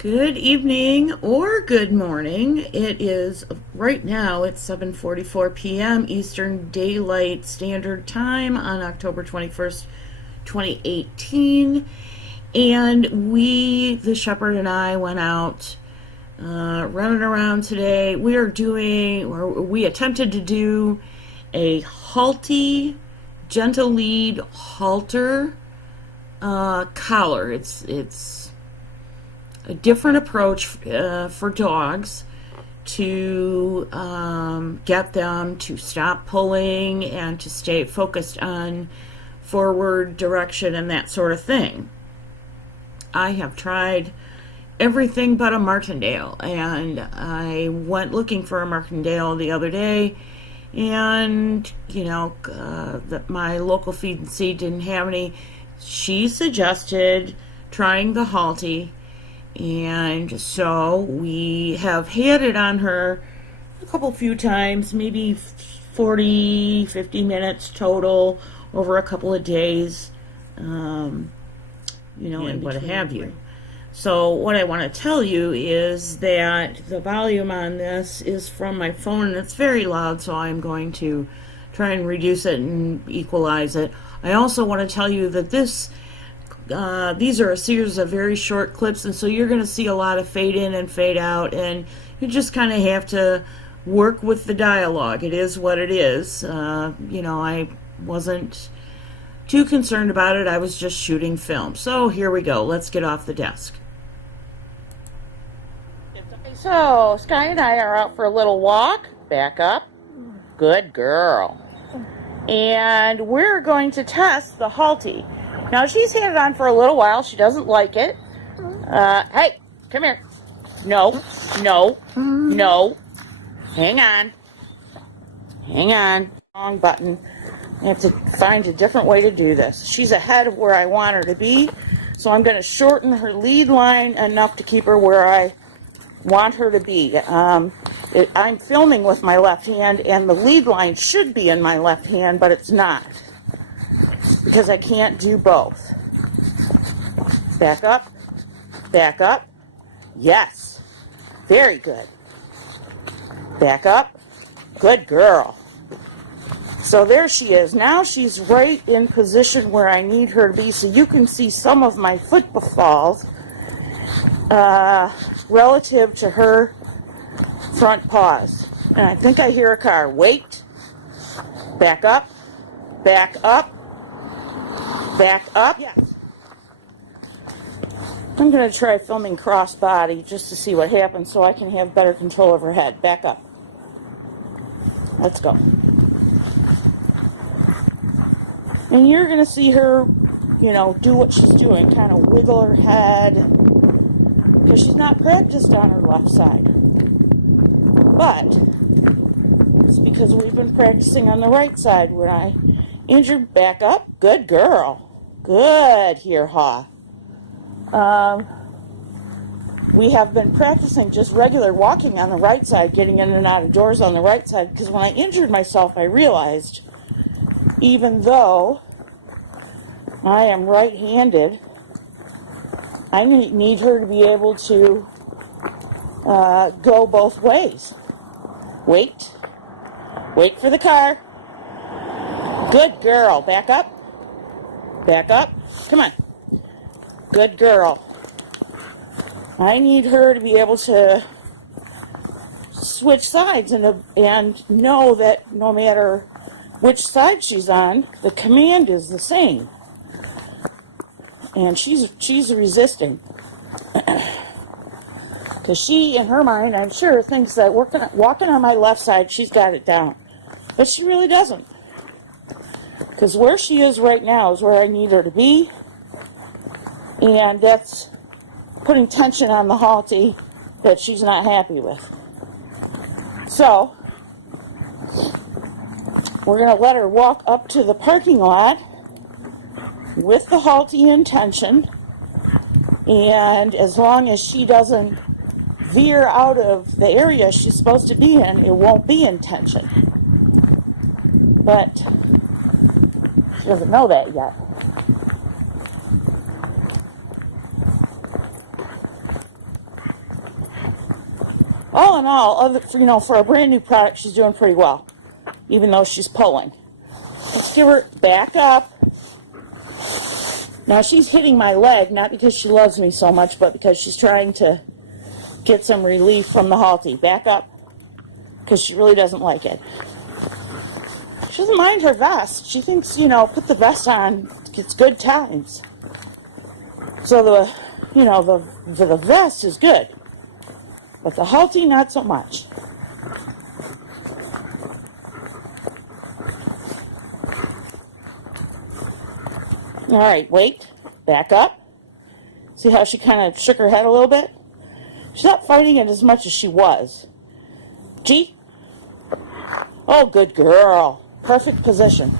Good evening or good morning. It is right now, it's 7:44 p.m. Eastern Daylight Standard Time on October 21st, 2018. And the shepherd and I, went out running around today. We attempted to do a Halti gentle lead halter collar. It's a different approach for dogs to get them to stop pulling and to stay focused on forward direction and that sort of thing. I have tried everything but a Martindale, and I went looking for a Martindale the other day, and my local feed and seed didn't have any. She suggested trying the Halti. And so we have had it on her a few times, maybe 40, 50 minutes total over a couple of days, and what have you. So what I want to tell you is that the volume on this is from my phone, and it's very loud, so I'm going to try and reduce it and equalize it. I also want to tell you that these are a series of very short clips, and so you're going to see a lot of fade in and fade out, and you just kind of have to work with the dialogue. It is what it is. I wasn't too concerned about it. I was just shooting film. So here we go. Let's get off the desk. So Sky and I are out for a little walk. Back up. Good girl. And we're going to test the Halti. Now, she's had it on for a little while. She doesn't like it. Hey, come here. No. Hang on. Wrong button. I have to find a different way to do this. She's ahead of where I want her to be, so I'm going to shorten her lead line enough to keep her where I want her to be. I'm filming with my left hand, and the lead line should be in my left hand, but it's not, because I can't do both. Back up. Yes. Very good. Back up. Good girl. So there she is. Now she's right in position where I need her to be, so you can see some of my foot falls relative to her front paws. And I think I hear a car. Wait. Back up. Yes. I'm going to try filming cross-body just to see what happens so I can have better control of her head. Back up. Let's go. And you're going to see her, do what she's doing, kind of wiggle her head, because she's not practiced on her left side. But it's because we've been practicing on the right side. When I injured, back up. Good girl. Good here, Ha. We have been practicing just regular walking on the right side, getting in and out of doors on the right side, because when I injured myself, I realized even though I am right-handed, I need her to be able to go both ways. Wait for the car. Good girl. Back up. Come on. Good girl. I need her to be able to switch sides and know that no matter which side she's on, the command is the same. And she's resisting. Because she, in her mind, I'm sure, thinks that walking on my left side, she's got it down. But she really doesn't. Because where she is right now is where I need her to be. And that's putting tension on the Halti that she's not happy with. So, we're going to let her walk up to the parking lot with the Halti in tension. And as long as she doesn't veer out of the area she's supposed to be in, it won't be in tension. But she doesn't know that yet. All in all, for a brand new product, she's doing pretty well, even though she's pulling. Let's give her back up. Now she's hitting my leg, not because she loves me so much, but because she's trying to get some relief from the Halti. Back up, because she really doesn't like it. She doesn't mind her vest. She thinks, put the vest on, it's good times. So the vest is good, but the Halti, not so much. All right, wait, back up. See how she kind of shook her head a little bit? She's not fighting it as much as she was. G? Oh, good girl. Perfect position.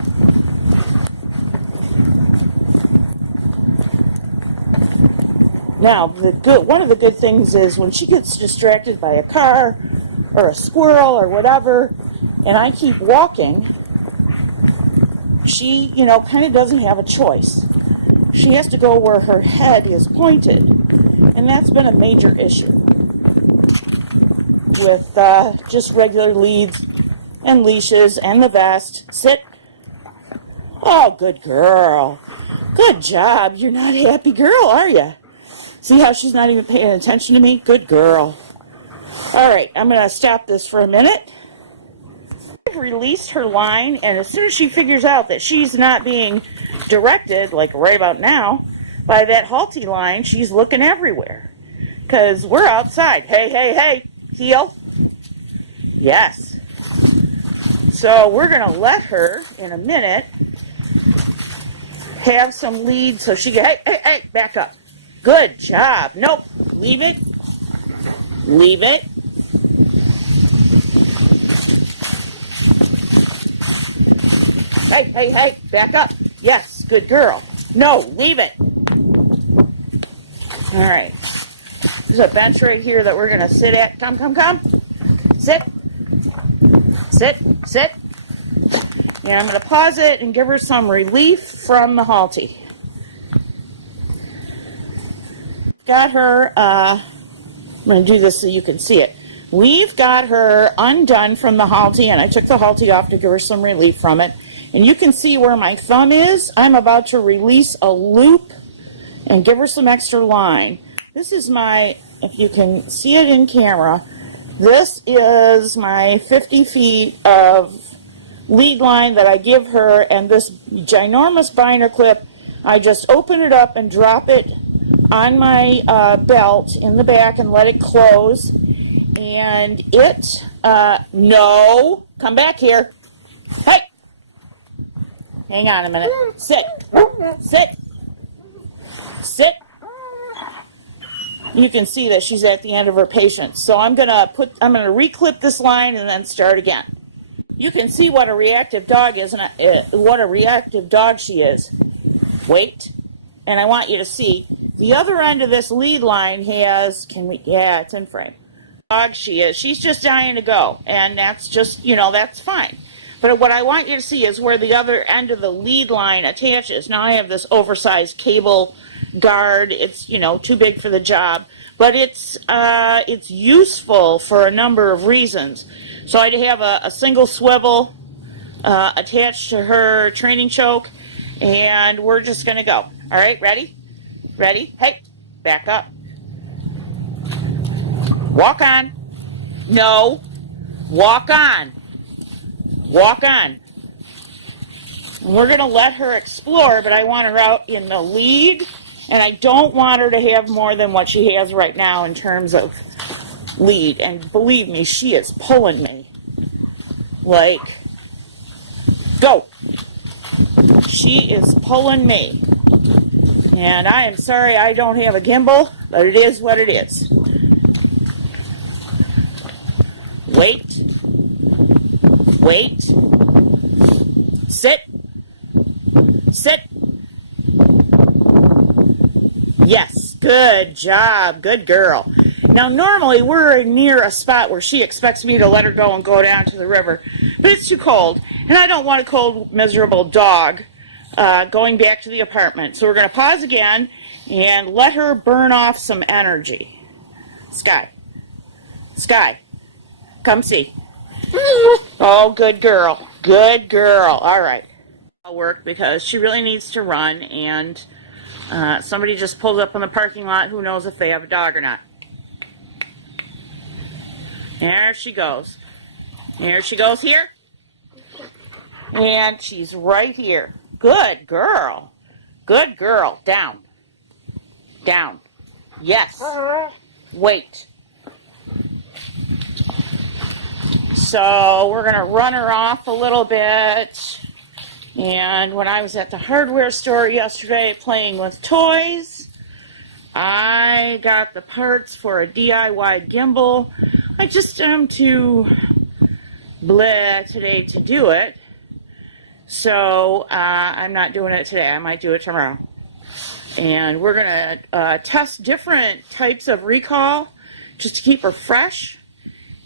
Now, one of the good things is when she gets distracted by a car or a squirrel or whatever, and I keep walking, she, kind of doesn't have a choice. She has to go where her head is pointed, and that's been a major issue with just regular leads and leashes and the vest. Sit. Oh, good girl. Good job. You're not a happy girl, are you? See how she's not even paying attention to me? Good girl. All right, I'm going to stop this for a minute. I've released her line, and as soon as she figures out that she's not being directed, like right about now, by that Halti line, she's looking everywhere. Because we're outside. Hey, hey, hey, heel. Yes. So we're going to let her, in a minute, have some lead so she can, hey, back up. Good job. Nope. Leave it. Leave it. Hey, back up. Yes, good girl. No, leave it. All right. There's a bench right here that we're going to sit at. Come. Sit. And I'm going to pause it and give her some relief from the Halti. Got her, I'm going to do this so you can see it. We've got her undone from the Halti, and I took the Halti off to give her some relief from it. And you can see where my thumb is. I'm about to release a loop and give her some extra line. This is my, if you can see it in camera, this is my 50 feet of lead line that I give her, and this ginormous binder clip, I just open it up and drop it on my belt in the back and let it close. And it, no, come back here. Hey! Hang on a minute. Sit. You can see that she's at the end of her patience. So I'm gonna reclip this line and then start again. You can see what a reactive dog is and what a reactive dog she is. Wait, and I want you to see the other end of this lead line has. Yeah, it's in frame. Dog she is. She's just dying to go, and that's just that's fine. But what I want you to see is where the other end of the lead line attaches. Now I have this oversized cable guard. It's, too big for the job. But it's useful for a number of reasons. So I have a single swivel attached to her training choke. And we're just going to go. All right, ready? Ready? Hey, back up. Walk on. No. Walk on. Walk on. We're going to let her explore, but I want her out in the lead, and I don't want her to have more than what she has right now in terms of lead. And believe me, she is pulling me. Like, go. She is pulling me. And I am sorry I don't have a gimbal, but it is what it is. Wait. Wait. Sit. Sit. Yes, good job, good girl. Now normally we're near a spot where she expects me to let her go and go down to the river, but it's too cold, and I don't want a cold, miserable dog going back to the apartment. So we're going to pause again and let her burn off some energy. Sky. Sky. Come see. Oh, good girl. Good girl. All right. I'll work because she really needs to run, and somebody just pulled up on the parking lot. Who knows if they have a dog or not. There she goes. There she goes here. And she's right here. Good girl. Good girl. Down. Down. Yes. Wait. So we're going to run her off a little bit. And when I was at the hardware store yesterday playing with toys, I got the parts for a DIY gimbal. I just am too bleh today to do it. So I'm not doing it today. I might do it tomorrow. And we're going to test different types of recall just to keep her fresh.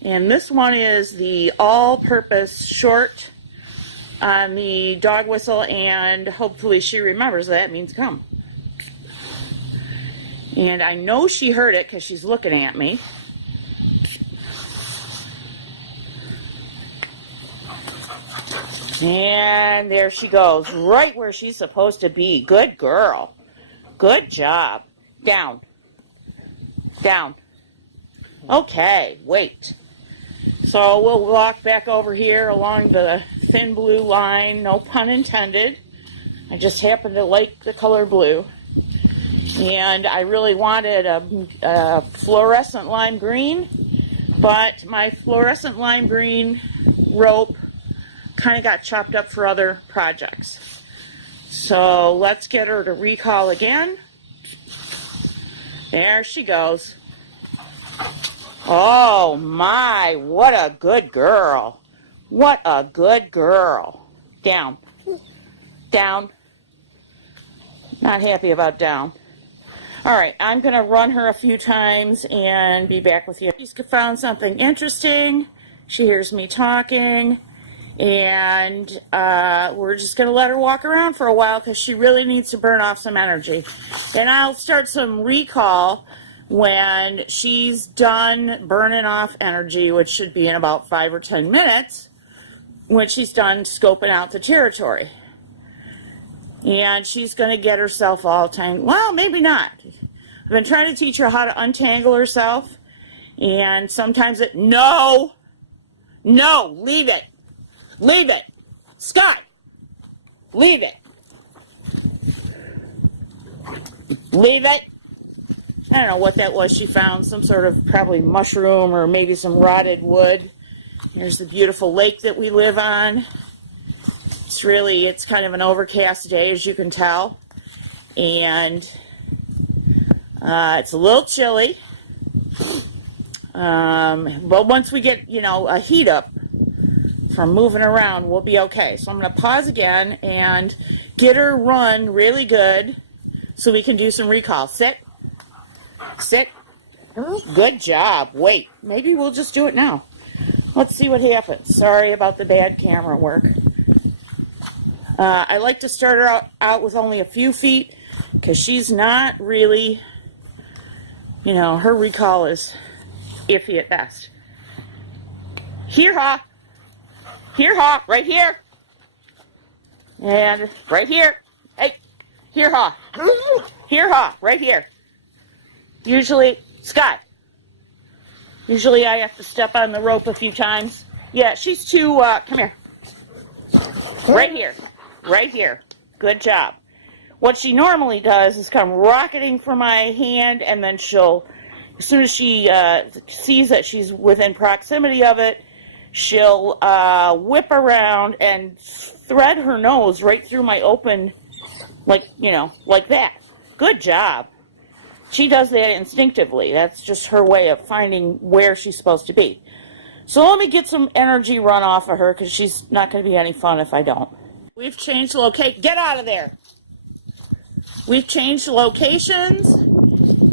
And this one is the all-purpose short on the dog whistle, and hopefully she remembers that means come. And I know she heard it because she's looking at me. And there she goes, right where she's supposed to be. Good girl. Good job. Down. Down. Okay, wait. So we'll walk back over here along the thin blue line, no pun intended. I just happen to like the color blue. And I really wanted a fluorescent lime green, but my fluorescent lime green rope kind of got chopped up for other projects. So let's get her to recall again. There she goes. Oh my, what a good girl. What a good girl. Down. Down. Not happy about down. All right, I'm going to run her a few times and be back with you. She's found something interesting. She hears me talking. And we're just going to let her walk around for a while because she really needs to burn off some energy. And I'll start some recall when she's done burning off energy, which should be in about 5 or 10 minutes, when she's done scoping out the territory. And she's going to get herself all tangled. Well, maybe not. I've been trying to teach her how to untangle herself, and sometimes no, leave it. Leave it. Scott, leave it. Leave it. I don't know what that was she found. Some sort of probably mushroom or maybe some rotted wood. Here's the beautiful lake that we live on. It's kind of an overcast day, as you can tell. And it's a little chilly. But once we get, a heat up from moving around, we'll be okay. So I'm going to pause again and get her run really good so we can do some recall. Sit. Sit. Good job. Wait. Maybe we'll just do it now. Let's see what happens. Sorry about the bad camera work. I like to start her out with only a few feet because she's not really, her recall is iffy at best. Here, ha. Here, ha. Right here. And right here. Hey. Here, ha. Here, ha. Right here. Usually, Scott. Usually I have to step on the rope a few times. Yeah, she's too, come here. Right here. Right here. Good job. What she normally does is come rocketing for my hand, and then she'll, as soon as she sees that she's within proximity of it, she'll whip around and thread her nose right through my open, like, like that. Good job. She does that instinctively. That's just her way of finding where she's supposed to be. So let me get some energy run off of her, because she's not going to be any fun if I don't. We've changed location. Get out of there. We've changed locations,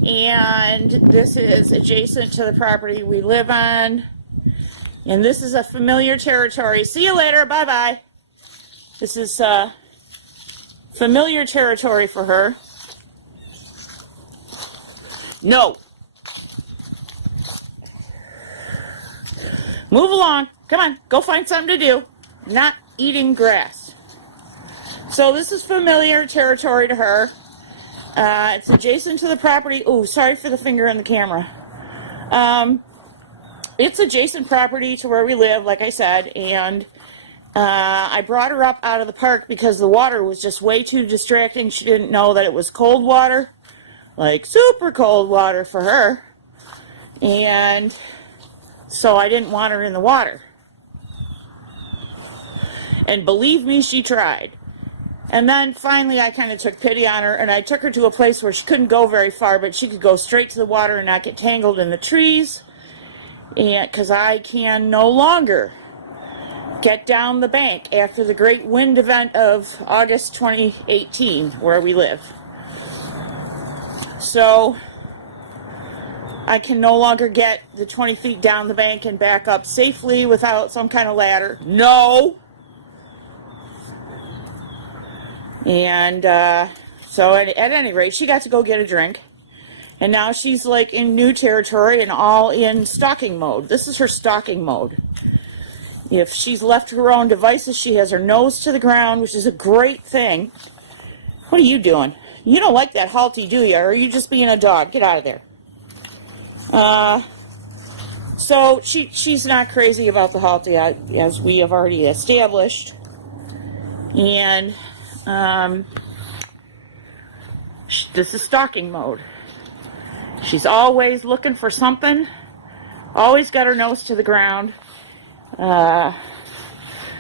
and this is adjacent to the property we live on. And this is a familiar territory. See you later. Bye-bye. This is familiar territory for her. No. Move along. Come on. Go find something to do. Not eating grass. So this is familiar territory to her. It's adjacent to the property. Oh, sorry for the finger in the camera. It's adjacent property to where we live, like I said, and I brought her up out of the park because the water was just way too distracting. She didn't know that it was cold water, like super cold water for her, and so I didn't want her in the water. And believe me, she tried. And then finally I kind of took pity on her, and I took her to a place where she couldn't go very far, but she could go straight to the water and not get tangled in the trees. And because I can no longer get down the bank after the great wind event of August 2018 where we live. So I can no longer get the 20 feet down the bank and back up safely without some kind of ladder. No! And so at any rate, she got to go get a drink. And now she's like in new territory and all in stalking mode. This is her stalking mode. If she's left to her own devices, she has her nose to the ground, which is a great thing. What are you doing? You don't like that Halti, do you? Or are you just being a dog? Get out of there. So she's not crazy about the Halti, as we have already established. And this is stalking mode. She's always looking for something, always got her nose to the ground. I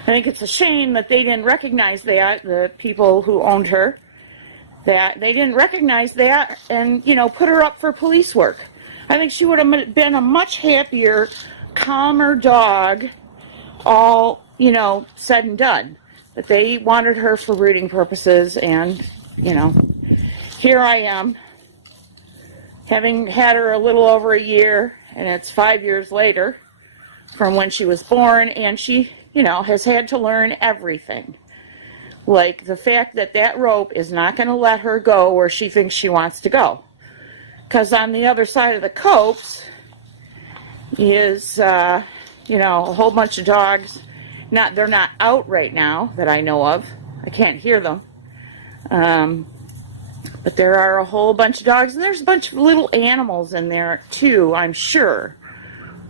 think it's a shame that they didn't recognize that, the people who owned her, that they didn't recognize that and, put her up for police work. I think she would have been a much happier, calmer dog, all, said and done. But they wanted her for breeding purposes, and, here I am, having had her a little over a year, and it's 5 years later from when she was born, and she, has had to learn everything. Like the fact that that rope is not going to let her go where she thinks she wants to go. Because on the other side of the copse is, a whole bunch of dogs. They're not out right now that I know of. I can't hear them. But there are a whole bunch of dogs, and there's a bunch of little animals in there too, I'm sure.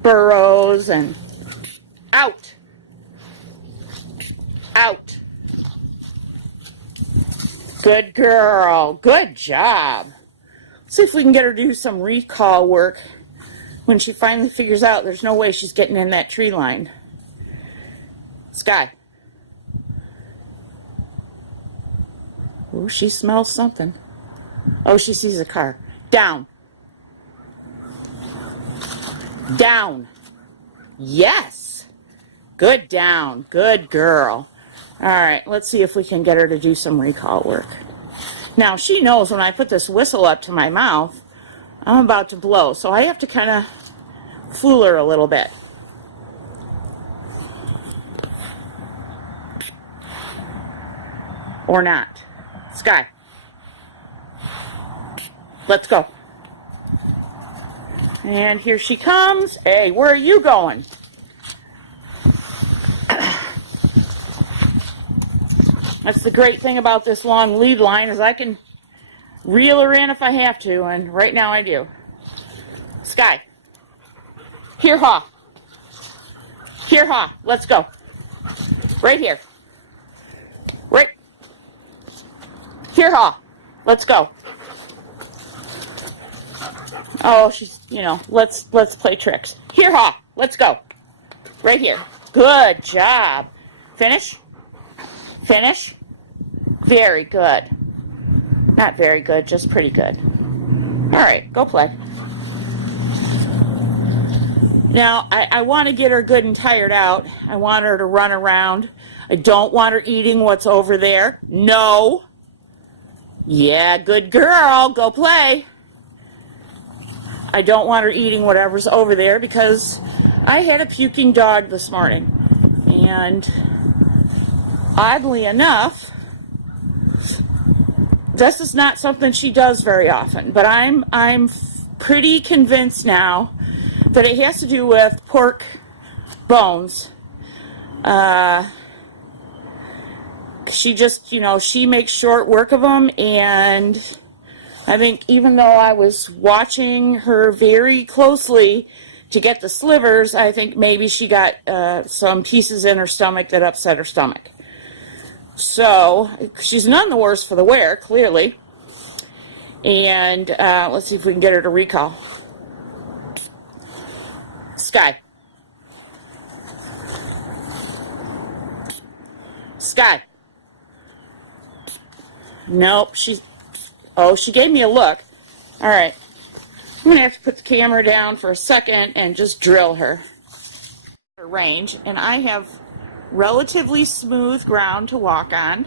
Burros and... Out! Out! Good girl. Good job. Let's see if we can get her to do some recall work when she finally figures out there's no way she's getting in that tree line. Sky. Oh, she smells something. Oh, she sees a car. Down. Down. Yes. Good down. Good girl. All right, let's see if we can get her to do some recall work. Now, she knows when I put this whistle up to my mouth, I'm about to blow, so I have to kind of fool her a little bit. Or not. Sky. Let's go. And here she comes. Hey, where are you going? That's the great thing about this long lead line, is I can reel her in if I have to, and right now I do. Sky. Here, haw. Here, haw. Let's go. Right here. Right. Here, Ha. Let's go. Oh, she's, let's play tricks. Here, Ha. Let's go. Right here. Good job. Finish. Finish. Very good. Not very good, just pretty good. All right, go play. Now, I want to get her good and tired out. I want her to run around. I don't want her eating what's over there. No. Yeah, good girl. Go play. I don't want her eating whatever's over there because I had a puking dog this morning. And oddly enough, this is not something she does very often. But I'm pretty convinced now that it has to do with pork bones. She just, she makes short work of them, and I think even though I was watching her very closely to get the slivers, I think maybe she got some pieces in her stomach that upset her stomach. So she's none the worse for the wear, clearly. And let's see if we can get her to recall. Sky. Sky. Nope, she gave me a look. All right, I'm going to have to put the camera down for a second and just drill her. Range, and I have relatively smooth ground to walk on.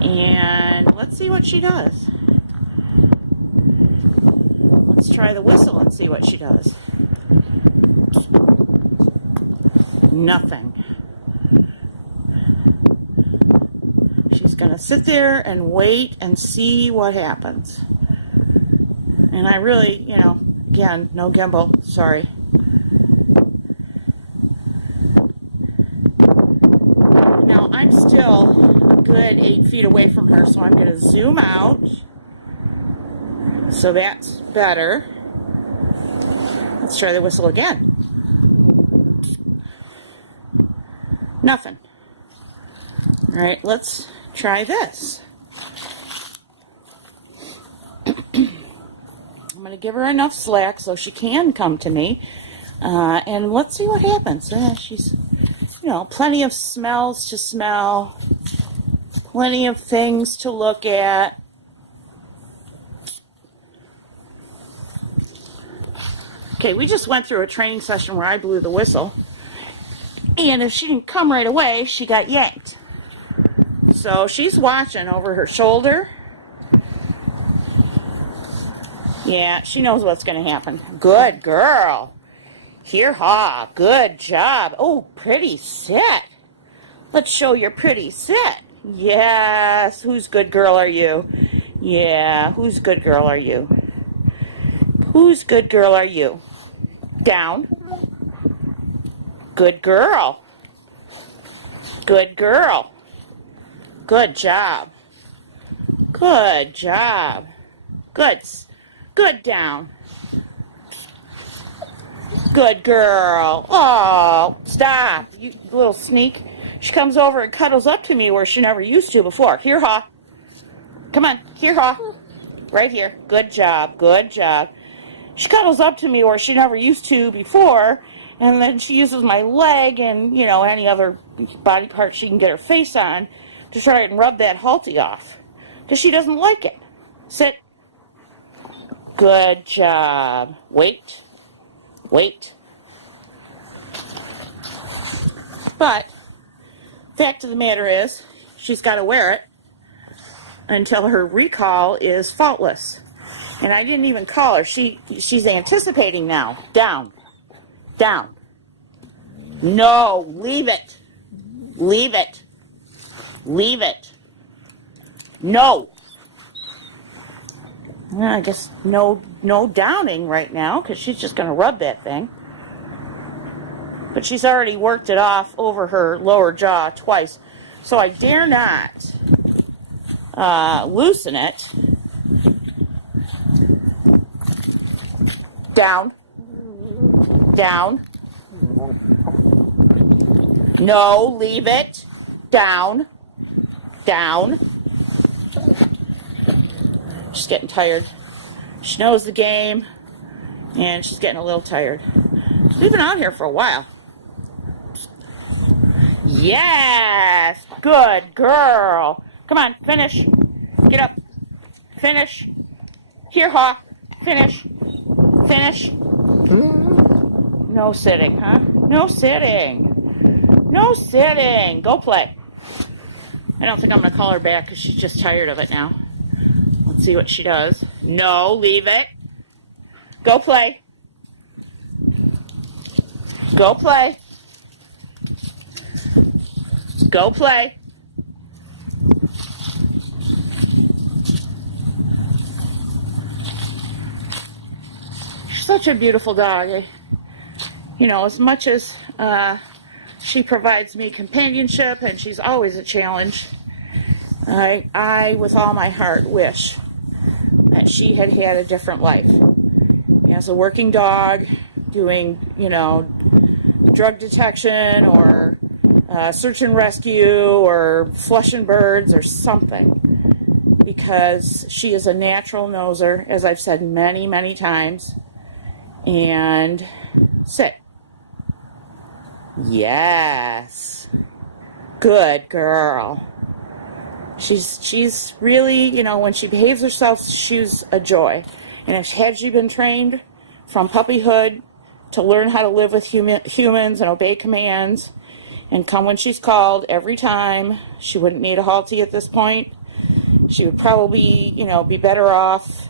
And let's see what she does. Let's try the whistle and see what she does. Nothing. She's going to sit there and wait and see what happens. And I really, again, no gimbal, sorry. Now, I'm still a good 8 feet away from her, so I'm going to zoom out. So that's better. Let's try the whistle again. Nothing. All right, let's try this. I'm going to give her enough slack so she can come to me. And let's see what happens. She's, plenty of smells to smell. Plenty of things to look at. Okay, we just went through a training session where I blew the whistle. And if she didn't come right away, she got yanked. So she's watching over her shoulder. Yeah, she knows what's going to happen. Good girl. Here, Ha. Good job. Oh, pretty sit. Let's show your pretty sit. Yes. Whose good girl are you? Yeah. Whose good girl are you? Whose good girl are you? Down. Good girl. Good girl. Good job. Good job. Good. Good down. Good girl. Oh, stop. You little sneak. She comes over and cuddles up to me where she never used to before. Here, Ha. Come on. Here, Ha. Right here. Good job. Good job. She cuddles up to me where she never used to before, and then she uses my leg and, any other body part she can get her face on to try and rub that Halti off. Because she doesn't like it. Sit. Good job. Wait. Wait. But, fact of the matter is, she's got to wear it until her recall is faultless. And I didn't even call her. She's anticipating now. Down. Down. No, leave it. Leave it. Leave it. No. Well, I guess no downing right now because she's just going to rub that thing. But she's already worked it off over her lower jaw twice. So I dare not loosen it. Down. Down. No, leave it. Down. Down. She's getting tired. She knows the game, and she's getting a little tired. She's been out here for a while. Yes! Good girl. Come on, finish. Get up. Finish. Here, Haw. Finish. Finish. No sitting, huh? No sitting. No sitting. Go play. I don't think I'm going to call her back because she's just tired of it now. Let's see what she does. No, leave it. Go play. Go play. Go play. She's such a beautiful dog. You know, as much as she provides me companionship, and she's always a challenge, I, with all my heart, wish that she had had a different life. As a working dog, doing, you know, drug detection or search and rescue or flushing birds or something. Because she is a natural noser, as I've said many, many times. And sit. Yes. Good girl. She's really, you know, when she behaves herself, she's a joy. And had she been trained from puppyhood to learn how to live with humans and obey commands and come when she's called every time, she wouldn't need a Halti at this point. She would probably, you know, be better off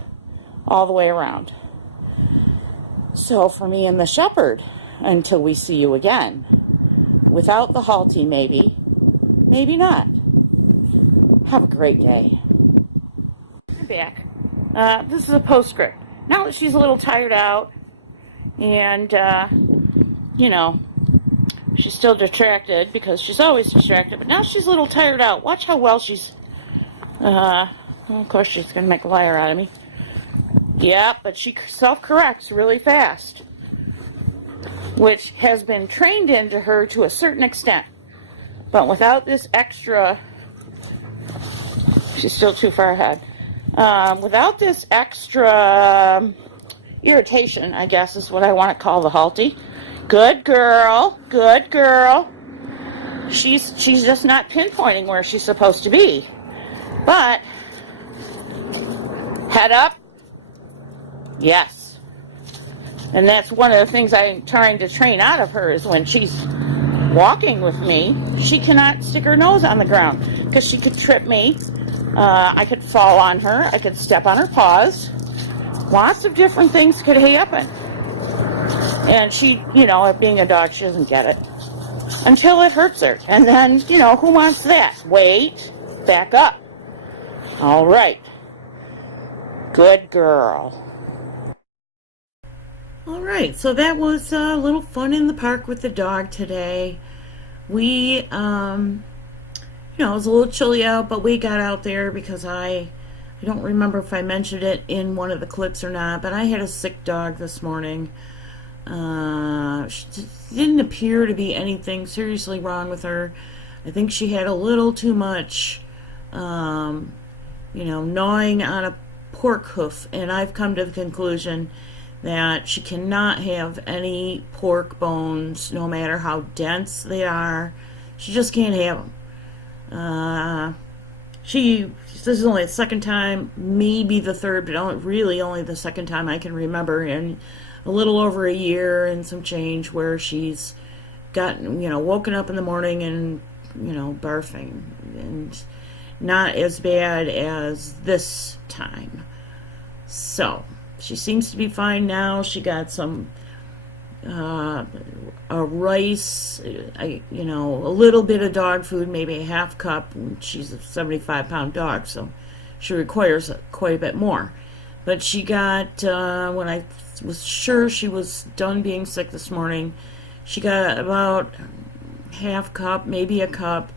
all the way around. So for me and the shepherd, until we see you again. Without the Halti, maybe. Maybe not. Have a great day. I'm back. This is a postscript. Now that she's a little tired out and, you know, she's still distracted because she's always distracted, but now she's a little tired out. Watch how well she's, well, of course she's going to make a liar out of me. Yeah, but she self-corrects really fast, which has been trained into her to a certain extent. But without this extra, she's still too far ahead. Without this extra irritation, I guess is what I want to call the Halti. Good girl, good girl. She's just not pinpointing where she's supposed to be. But head up. Yes. And that's one of the things I'm trying to train out of her is when she's walking with me, she cannot stick her nose on the ground because she could trip me. I could fall on her. I could step on her paws. Lots of different things could happen. And she, you know, being a dog, she doesn't get it until it hurts her. And then, you know, who wants that? Wait, back up. All right. Good girl. All right, so that was a little fun in the park with the dog today. We, you know, it was a little chilly out, but we got out there because I don't remember if I mentioned it in one of the clips or not, but I had a sick dog this morning. She didn't appear to be anything seriously wrong with her. I think she had a little too much, you know, gnawing on a pork hoof, and I've come to the conclusion that she cannot have any pork bones, no matter how dense they are. She just can't have them. This is only the second time, maybe the third, but only the second time I can remember in a little over a year and some change where she's gotten, you know, woken up in the morning and, you know, barfing. And not as bad as this time. So she seems to be fine now. She got some rice, you know, a little bit of dog food, maybe a half cup. She's a 75-pound dog, so she requires quite a bit more. But she got, when I was sure she was done being sick this morning, she got about half cup, maybe a cup.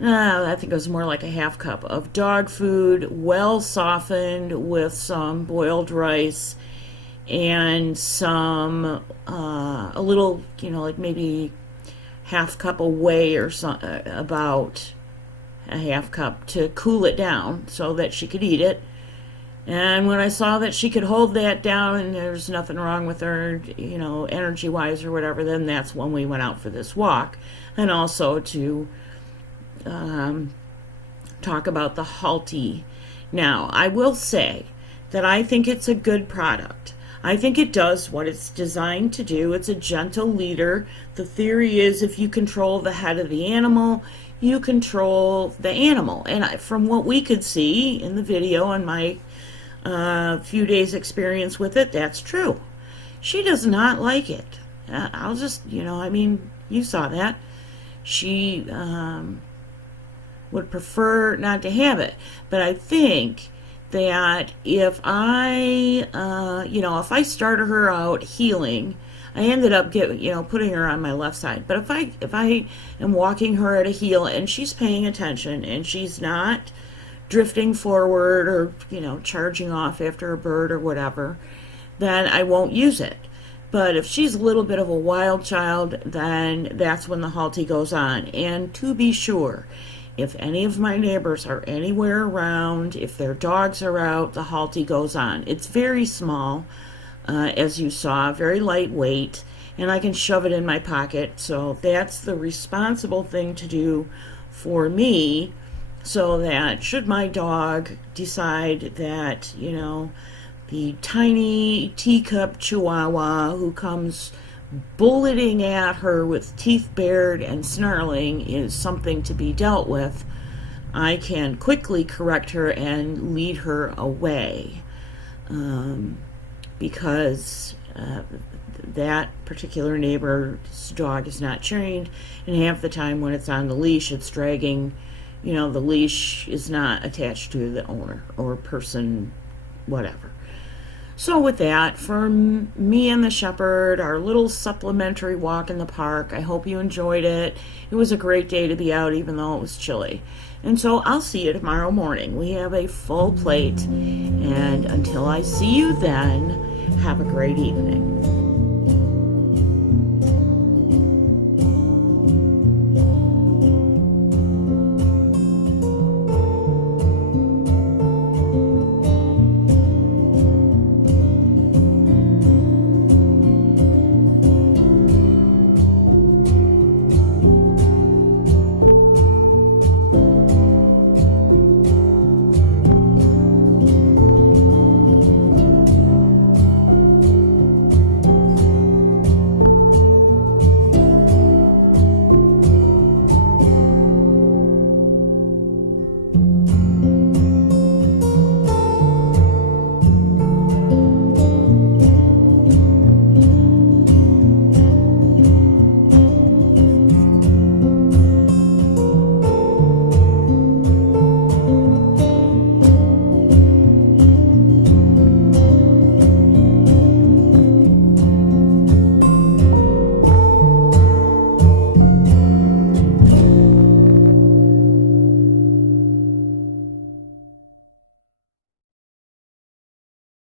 I think it was more like a half cup of dog food, well softened with some boiled rice and some, a little, you know, like maybe half cup of whey or about a half cup to cool it down so that she could eat it. And when I saw that she could hold that down and there's nothing wrong with her, energy wise or whatever, then that's when we went out for this walk. And also to talk about the Halti. Now, I will say that I think it's a good product. I think it does what it's designed to do. It's a gentle leader. The theory is if you control the head of the animal, you control the animal. And from what we could see in the video and my few days experience with it, that's true. She does not like it. I'll just, you saw that. She would prefer not to have it. But I think that if I started her out healing, I ended up putting her on my left side. But if I am walking her at a heel and she's paying attention and she's not drifting forward or charging off after a bird or whatever, then I won't use it. But if she's a little bit of a wild child, then that's when the Halti goes on. And to be sure, if any of my neighbors are anywhere around, if their dogs are out, the Halti goes on. It's very small, as you saw, very lightweight, and I can shove it in my pocket. So that's the responsible thing to do for me, so that should my dog decide that, the tiny teacup chihuahua who comes bulleting at her with teeth bared and snarling is something to be dealt with, I can quickly correct her and lead her away, because that particular neighbor's dog is not trained, and half the time when it's on the leash, it's dragging, the leash is not attached to the owner or person, whatever. So with that, for me and the shepherd, our little supplementary walk in the park, I hope you enjoyed it. It was a great day to be out, even though it was chilly. And so I'll see you tomorrow morning. We have a full plate. And until I see you then, have a great evening.